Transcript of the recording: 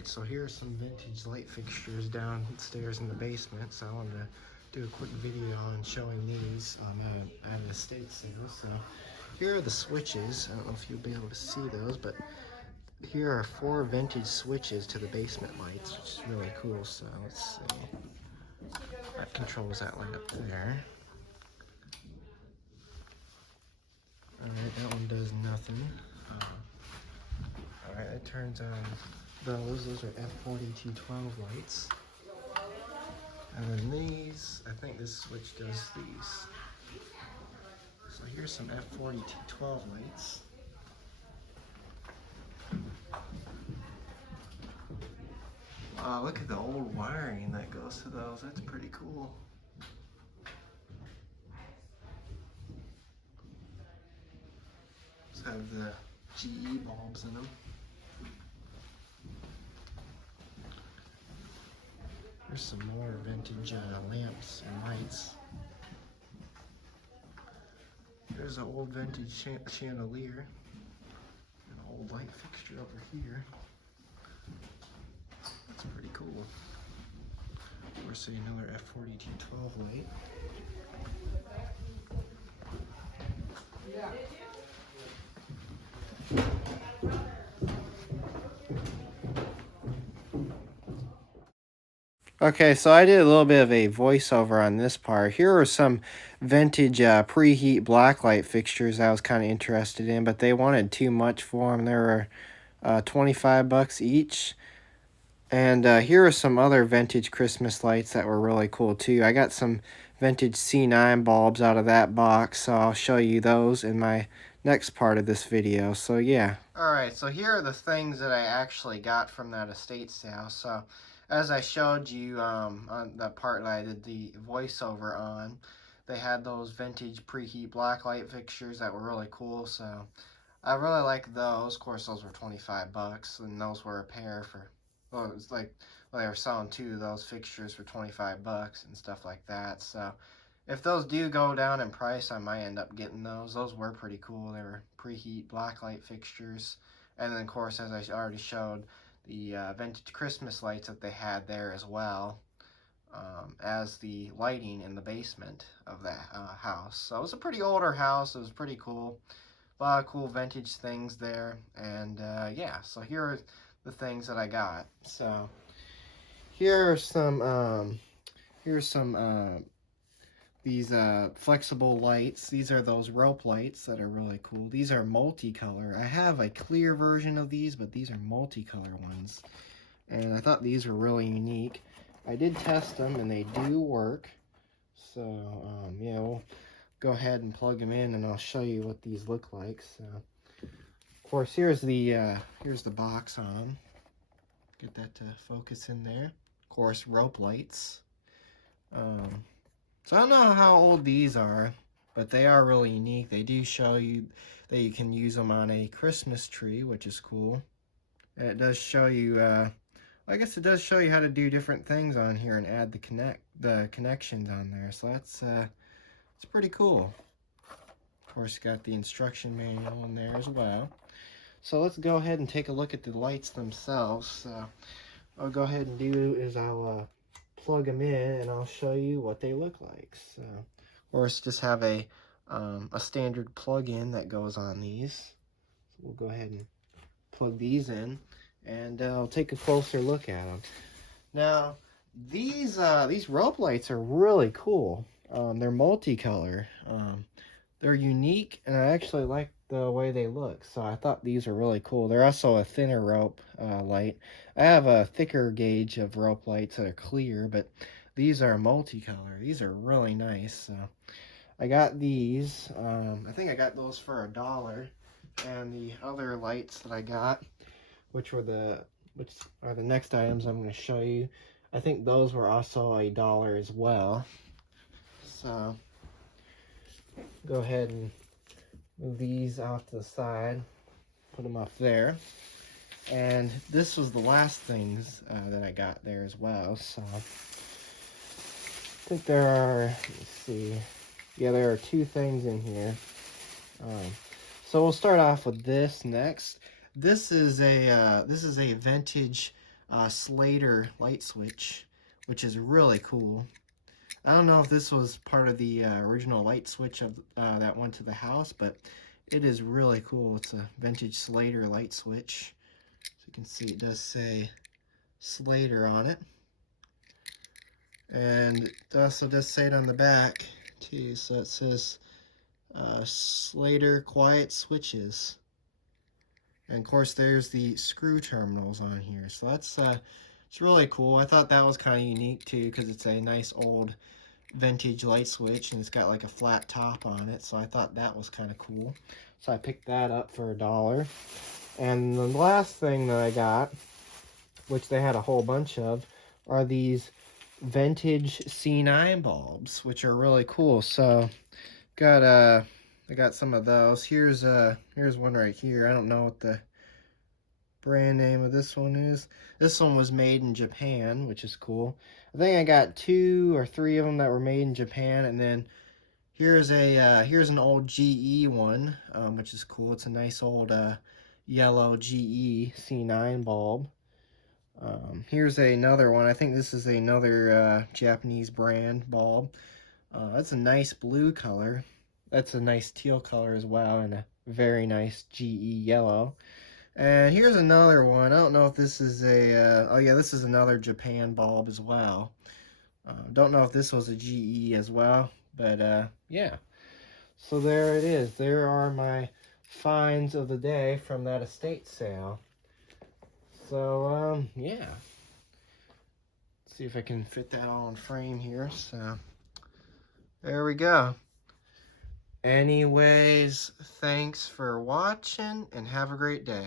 Alright, so here are some vintage light fixtures downstairs in the basement. So I wanted to do a quick video on showing these at an estate sale. So here are the switches. I don't know if you'll be able to see those, but here are 4 vintage switches to the basement lights, which is really cool. So let's see. That controls that light up there. Alright, that one does nothing. Alright, it turns on those. Those are F4212 lights. And then these, I think this switch does these. So here's some F4212 lights. Wow, look at the old wiring that goes to those. That's pretty cool. These have the GE bulbs in them. There's some more vintage lamps and lights. There's an old vintage chandelier. An old light fixture over here. That's pretty cool. Of course, another F4212 light. Okay, so I did a little bit of a voiceover on this part. Here are some vintage preheat blacklight fixtures I was kind of interested in, but they wanted too much for them. They were 25 bucks each. And here are some other vintage Christmas lights that were really cool too. I got some vintage C9 bulbs out of that box, so I'll show you those in my next part of this video. So yeah. Alright, so here are the things that I actually got from that estate sale. So as I showed you on the part that I did the voiceover on, they had those vintage preheat blacklight fixtures that were really cool. So I really like those. Of course, those were 25 bucks, and those were a pair for, well, it was like, well, they were selling 2 of those fixtures for 25 bucks and stuff like that. So if those do go down in price, I might end up getting those. Those were pretty cool. They were preheat blacklight fixtures. And then, of course, as I already showed, the vintage Christmas lights that they had there as well, as the lighting in the basement of that house. So it was a pretty older house. It was pretty cool. A lot of cool vintage things there. And yeah, so here are the things that I got. So here are some these flexible lights. These are those rope lights that are really cool. These are multicolor. I have a clear version of these, but these are multicolor ones. And I thought these were really unique. I did test them and they do work. So yeah, we'll go ahead and plug them in and I'll show you what these look like. So of course, here's the box on them. Get that to focus in there. Of course, rope lights. So I don't know how old these are, but they are really unique. They do show you that you can use them on a Christmas tree, which is cool. And it does show you, I guess it does show you how to do different things on here and add the connections on there. So that's it's pretty cool. Of course, got the instruction manual in there as well. So let's go ahead and take a look at the lights themselves. So what I'll go ahead and do is I'll plug them in and I'll show you what they look like. So, of course, just have a standard plug-in that goes on these. So we'll go ahead and plug these in and I'll take a closer look at them. Now, these rope lights are really cool. They're multicolor. They're unique, and I actually like the way they look, so I thought these are really cool. They're also a thinner rope light. I have a thicker gauge of rope lights that are clear, but these are multicolor. These are really nice. So I got these. I think I got those for $1. And the other lights that I got, which are the next items I'm going to show you, I think those were also $1 as well. So go ahead and move these off to the side, put them up there. And this was the last things that I got there as well. So I think there are, let's see, yeah, there are 2 things in here. So we'll start off with this next. This is a vintage Slater light switch, which is really cool. I don't know if this was part of the original light switch of that went to the house, but it is really cool. It's a vintage Slater light switch. So you can see it does say Slater on it. And it also does say it on the back too. So it says Slater quiet switches. And of course there's the screw terminals on here. So that's it's really cool. I thought that was kind of unique too, because it's a nice old vintage light switch and it's got like a flat top on it. So I thought that was kind of cool. So I picked that up for $1. And the last thing that I got, which they had a whole bunch of, are these vintage C9 bulbs, which are really cool. So I got some of those. Here's one right here. I don't know what the brand name of this one is. This one was made in Japan, which is cool. I think I got 2 or 3 of them that were made in Japan, and then here's an old GE one, which is cool. It's a nice old yellow GE C9 bulb. Here's another one. I think this is another Japanese brand bulb. That's a nice blue color. That's a nice teal color as well, and a very nice GE yellow. And here's another one. I don't know if this is a, oh yeah, this is another Japan bulb as well. Don't know if this was a GE as well, but yeah. So there it is. There are my finds of the day from that estate sale. So, yeah. Let's see if I can fit that all in frame here. So, there we go. Anyways, thanks for watching and have a great day.